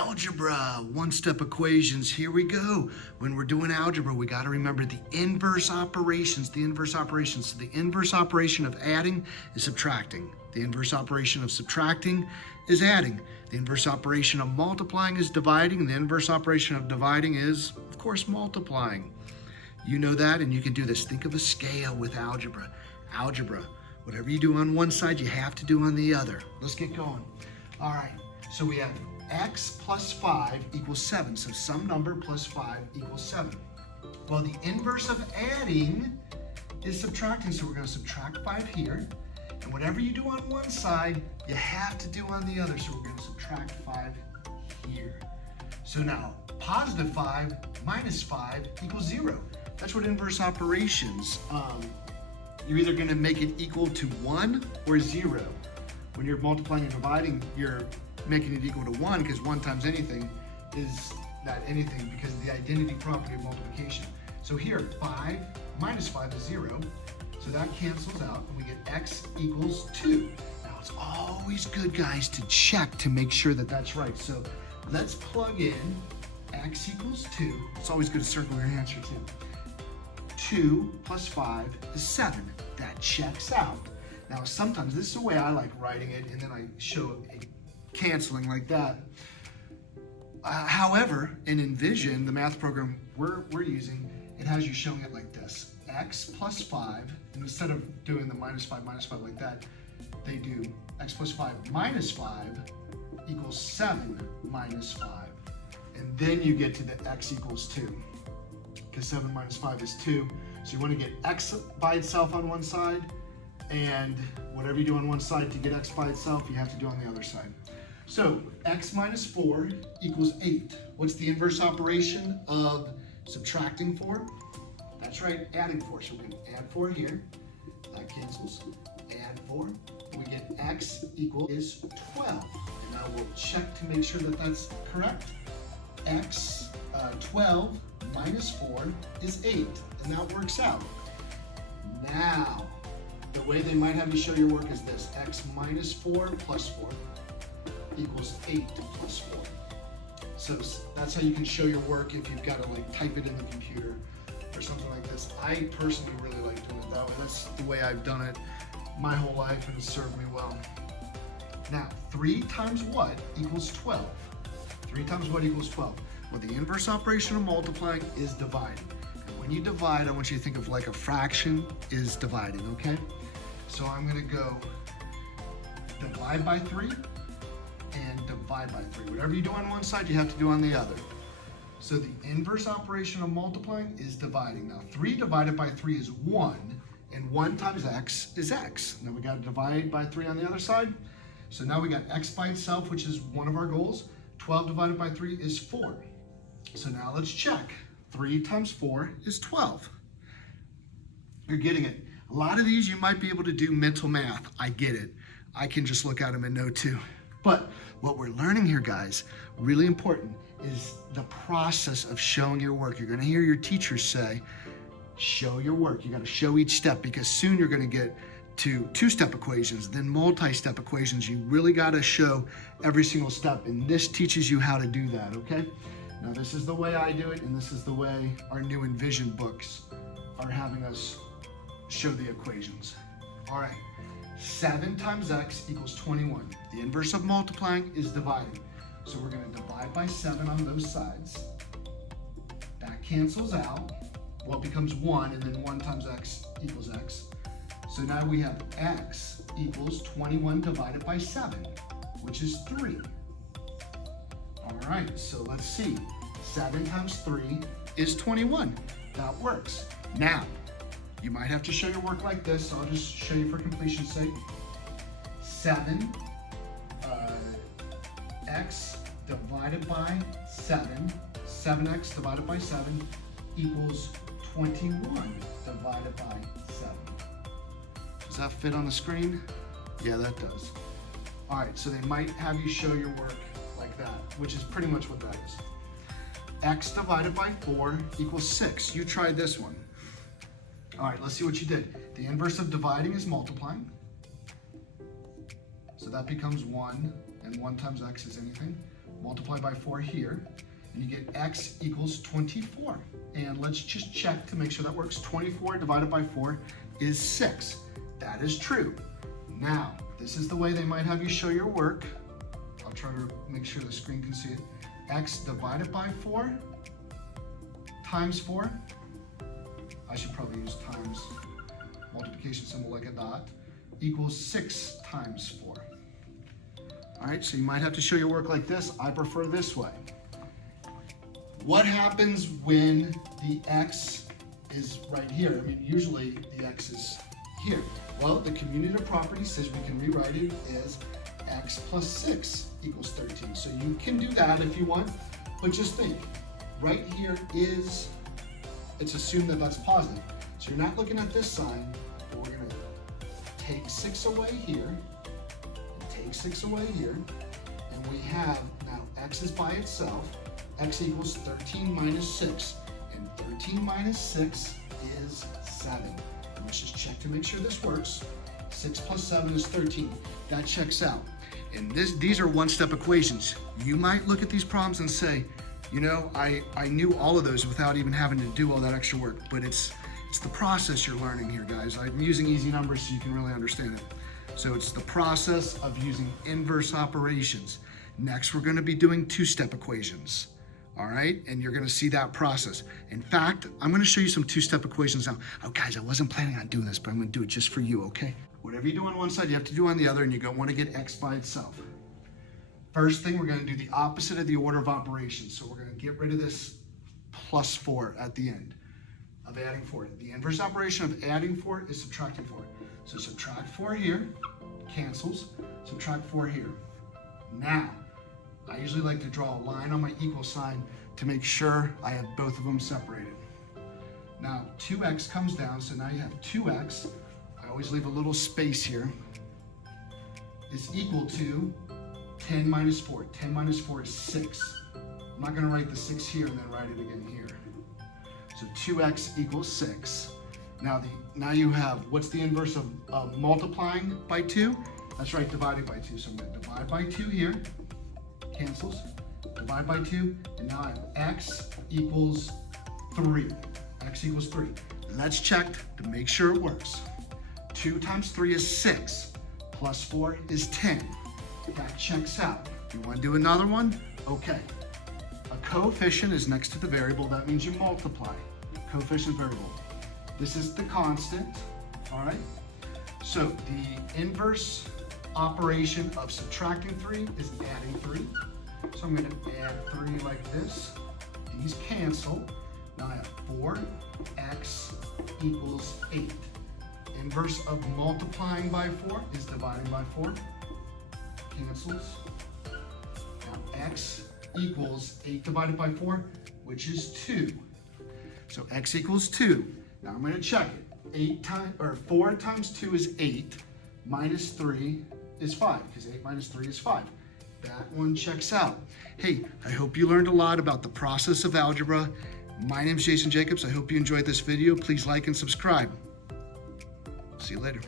Algebra, one-step equations. Here we go. When we're doing algebra, we got to remember the inverse operations, So the inverse operation of adding is subtracting. The inverse operation of subtracting is adding. The inverse operation of multiplying is dividing. The inverse operation of dividing is, of course, multiplying. You know that, and you can do this. Think of a scale with algebra. Algebra, whatever you do on one side, you have to do on the other. Let's get going. All right, so we have x plus 5 equals 7. So some number plus 5 equals 7. Well, the inverse of adding is subtracting, so we're going to subtract 5 here. And whatever you do on one side, you have to do on the other. So we're going to subtract 5 here. So now, positive 5 minus 5 equals 0. That's what inverse operations, you're either going to make it equal to 1 or 0. When you're multiplying and dividing, you're making it equal to 1 because 1 times anything is not anything because of the identity property of multiplication. So here, 5 minus 5 is 0. So that cancels out and we get x equals 2. Now it's always good, guys, to check to make sure that that's right. So let's plug in x equals 2. It's always good to circle your answer too. 2 plus 5 is 7. That checks out. Now sometimes, this is the way I like writing it, and then I show it canceling like that. However, in Envision, the math program we're using, it has you showing it like this. X plus 5, and instead of doing the minus 5 like that, they do x plus 5 minus 5 equals 7 minus 5. And then you get to the x equals 2. Because 7 minus 5 is 2. So you want to get x by itself on one side, and whatever you do on one side to get x by itself, you have to do on the other side. So x minus 4 equals 8. What's the inverse operation of subtracting 4? That's right, adding 4. So we can add 4 here. That cancels. Add 4. We get x is 12. And now we'll check to make sure that that's correct. 12 minus 4 is 8. And that works out. Now, the way they might have you show your work is this. X minus 4 plus 4 equals 8 plus 4. So that's how you can show your work if you've got to like type it in the computer or something like this. I personally really like doing it that way. That's the way I've done it my whole life and it's served me well. Now, 3 times what equals 12? 3 times what equals 12? Well, the inverse operation of multiplying is dividing. And when you divide, I want you to think of like a fraction is dividing, okay? So I'm going to go divide by 3 and divide by 3. Whatever you do on one side, you have to do on the other. So the inverse operation of multiplying is dividing. Now 3 divided by 3 is 1, and 1 times x is x. Now we got to divide by 3 on the other side. So now we got x by itself, which is one of our goals. 12 divided by 3 is 4. So now let's check. 3 times 4 is 12. You're getting it. A lot of these you might be able to do mental math. I get it. I can just look at them and know too. But what we're learning here, guys, really important, is the process of showing your work. You're going to hear your teachers say, show your work. You got to show each step because soon you're going to get to two-step equations, then multi-step equations. You really got to show every single step, and this teaches you how to do that, okay? Now this is the way I do it, and this is the way our new Envision books are having us show the equations. All right, 7 times x equals 21. The inverse of multiplying is dividing. So we're going to divide by 7 on those sides. That cancels out. Well, it becomes 1, and then 1 times x equals x. So now we have x equals 21 divided by 7, which is 3. All right, so let's see. 7 times 3 is 21. That works. Now, you might have to show your work like this. So I'll just show you for completion's sake. 7 x divided by 7, 7x divided by 7 equals 21 divided by 7. Does that fit on the screen? Yeah, that does. All right, so they might have you show your work like that, which is pretty much what that is. X divided by 4 equals 6. You tried this one. All right, let's see what you did. The inverse of dividing is multiplying. So that becomes 1, and 1 times x is anything. multiply by 4 here, and you get x equals 24. And let's just check to make sure that works. 24 divided by 4 is 6. That is true. Now, this is the way they might have you show your work. I'll try to make sure the screen can see it. X divided by 4 times 4. I should probably use times multiplication symbol like a dot, equals 6 times 4. All right, so you might have to show your work like this. I prefer this way. What happens when the x is right here? I mean, usually the x is here. Well, the commutative property says we can rewrite it as x plus 6 equals 13. So you can do that if you want, but just think, right here is, it's assumed that that's positive. So you're not looking at this sign, but we're gonna take 6 away here, and take 6 away here, and we have, now x is by itself, x equals 13 minus 6, and 13 minus 6 is 7. And let's just check to make sure this works. 6 plus 7 is 13. That checks out. And these are one-step equations. You might look at these problems and say, you know, I knew all of those without even having to do all that extra work, but it's the process you're learning here, guys. I'm using easy numbers so you can really understand it. So it's the process of using inverse operations. Next, we're gonna be doing two-step equations. All right, and you're gonna see that process. In fact, I'm gonna show you some two-step equations now. Oh guys, I wasn't planning on doing this, but I'm gonna do it just for you, okay? Whatever you do on one side, you have to do on the other, and you're gonna wanna get x by itself. First thing, we're gonna do the opposite of the order of operations. So we're gonna get rid of this plus 4 at the end of adding 4. The inverse operation of adding 4 is subtracting 4. So subtract 4 here, cancels, subtract 4 here. Now, I usually like to draw a line on my equal sign to make sure I have both of them separated. Now 2x comes down, so now you have 2x, I always leave a little space here, is equal to 10 minus 4. 10 minus 4 is 6. I'm not gonna write the 6 here and then write it again here. So 2x equals 6. Now you have, what's the inverse of multiplying by 2? That's right, dividing by 2. So I'm gonna divide by 2 here, cancels, divide by 2, and now I have x equals 3. X equals 3. Let's check to make sure it works. 2 times 3 is 6, plus 4 is 10. That checks out. You want to do another one? Okay. A coefficient is next to the variable. That means you multiply. Coefficient variable. This is the constant, all right? So the inverse operation of subtracting 3 is adding 3. So I'm going to add 3 like this. These cancel. Now I have 4x equals 8. Inverse of multiplying by 4 is dividing by 4. Cancels. Now x equals 8 divided by 4, which is 2. So x equals 2. Now I'm going to check it. 4 times 2 is 8, minus 3 is 5, because 8 minus 3 is 5. That one checks out. Hey, I hope you learned a lot about the process of algebra. My name is Jason Jacobs. I hope you enjoyed this video. Please like and subscribe. See you later.